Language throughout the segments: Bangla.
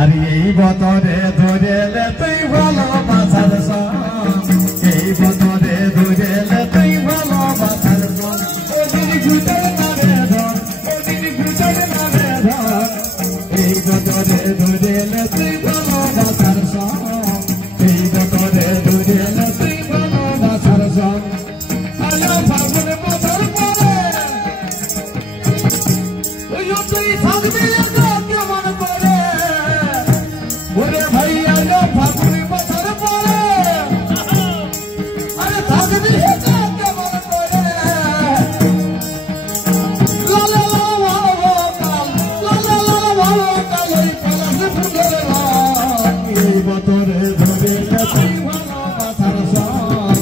আর এই বতরে ধরেলে তুই ভালোবাসার সঙ্গ, এই বতরে ধরেলে তুই ভালোবাসার সঙ্গ, ওদিন ঘুটার নামে ধর, ওদিন ঘুটার নামে ধর, এই বতরে ধরেলে তুই ভালোবাসার সঙ্গ, এই বতরে ধরেলে তুই ভালোবাসার সঙ্গ। আলো ফাগুনে বছর পরে তুই থাকবি কেমন করে, ওরে ভাই আলো ফাগুনে বছর পরে আরে থাকবি কেমন করে, লালা ভালো কাল, লালা ভালো কাল, ওই পলাশে ফুলের রং, এই বতরে ধরেলে তুই ভালোবাসার সঙ্গ,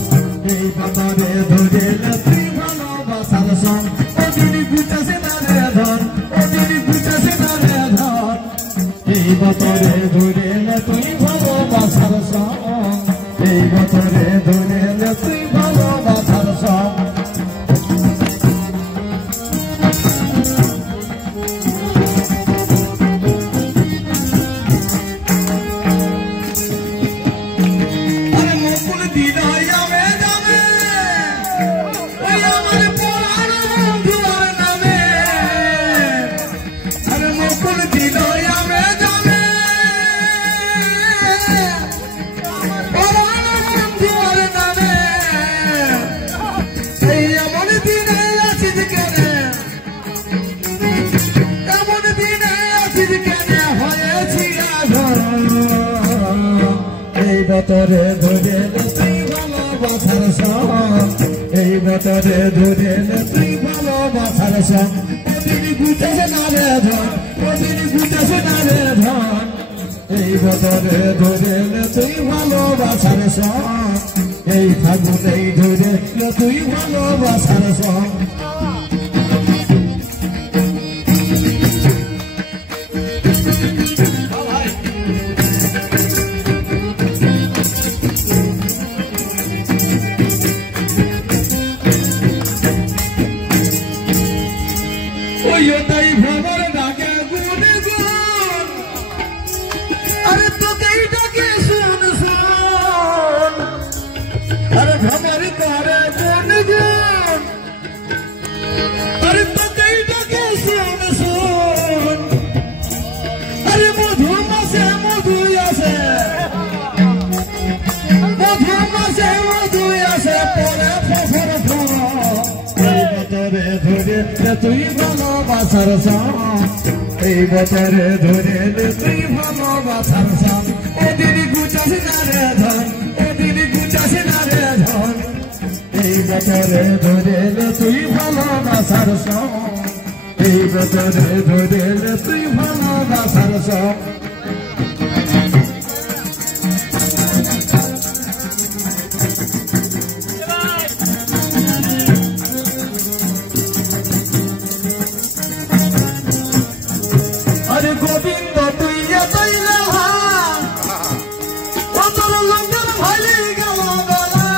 এই বতরে ধরেলে তুই ভালোবাসার সঙ্গ, ওদিন ঘুটাছে না রে ধর, ওদিন ঘুটাছে না রে ধর, এই বতরে ধরেলে তুই ভালোবাসার সঙ্গ, এই বতরে ধরেলে তুই ভালোবাসার সঙ্গ। আরে মুকুল দিদাই আমে যাবে, ওই আমার পরাণ বন্ধুর নামে, আরে মুকুল দিদাই আমে যাবে, পরাণ বন্ধুর নামে, এই এমন দিনে আছিস কেনে, এমন দিনে আছিস কেনে, হয়েছিল এই বতরে ধরেলে তুই ভালোবাসার সঙ্গ, এই বতরে ধরেলে তুই ভালোবাসার সঙ্গ, ওদিন ঘুটেছে না রে ধন, ওদিন ঘুটেছে না রে ধন, এই বতরে ধরেলে তুই ভালোবাসার সঙ্গ, এই ফাগুনেই ধরেলে তুই ভালোবাসার সঙ্গ। ওইটাই ভ্রমর ডাকে গুন গুন, আরে তোকেই ডাকে শুন শুন, আরে ভ্রমর করে গুন গুন, আরে তোকেই ডাকে শুন শুন, আরে মধু মাসে মধু আসে, মধু মাসে মধু আসে, পরে ফসর ফর, এই বতরে ধরেলে তুই ভালোবাসার সঙ্গ, এই বতরে ধরেলে তুই ভালোবাসার সঙ্গ, ওদিন ঘুচাছে না রে ধন, ওদিন ঘুচাছে না রে ধন, এই বতরে ধরেলে তুই ভালোবাসার সঙ্গ, এই বতরে ধরেলে তুই ভালোবাসার সঙ্গ। আরে গোবিন্দ তুই এতই লেহা, ও তোর লঙ্কার ভালি গেল বেলা,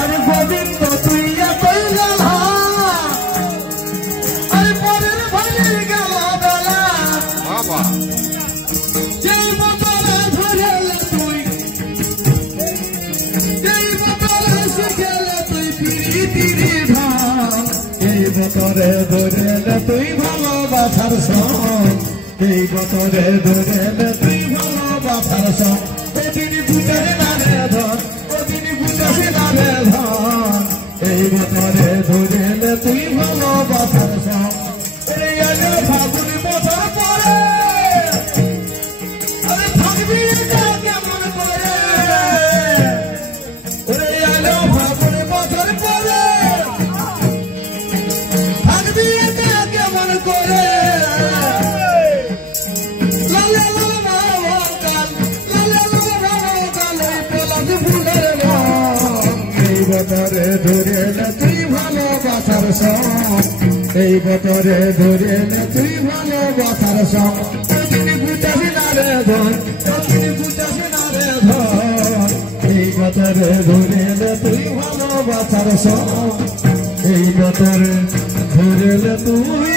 আরে গোবিন্দ তুই এতই লেহা, আরে পরের ভালি গেল বেলা, যেই বতরে ধরেলে তুই, যেই বতরে শিখেলে তুই ফিরি ফিরি ঢাল, এই বতরে ধরেলে তুই ভালোবাসার সঙ্গ, এই বতরে ধরেলে তুই ভালোবাসার সঙ্গ, ওদিন ঘুটাছে না রে ধন, ওদিন ঘুটাছে না রে ধন, এই বতরে ধরেলে তুই ভালোবাসার সঙ্গ। এই আলো ফাগুন বছর পরে আরে থাকবি কেমন করে, ওরে আলো ফাগুন বছর পরে থাকবি কেমন করে, লালা ভালো কাল, লালা ভালো কাল, ওই পলাশে ফুলের রং, এই বতরে ধরেলে তুই ভালোবাসার সঙ্গ, এই বতরে ধরেলে তুই ভালোবাসার সঙ্গ, ওদিন ঘুচাছে না রে ধন, ওদিন ঘুচাছে না রে ধন, এই বতরে ধরেলে তুই ভালোবাসার সঙ্গ, এই বতরে ধরেলে তুই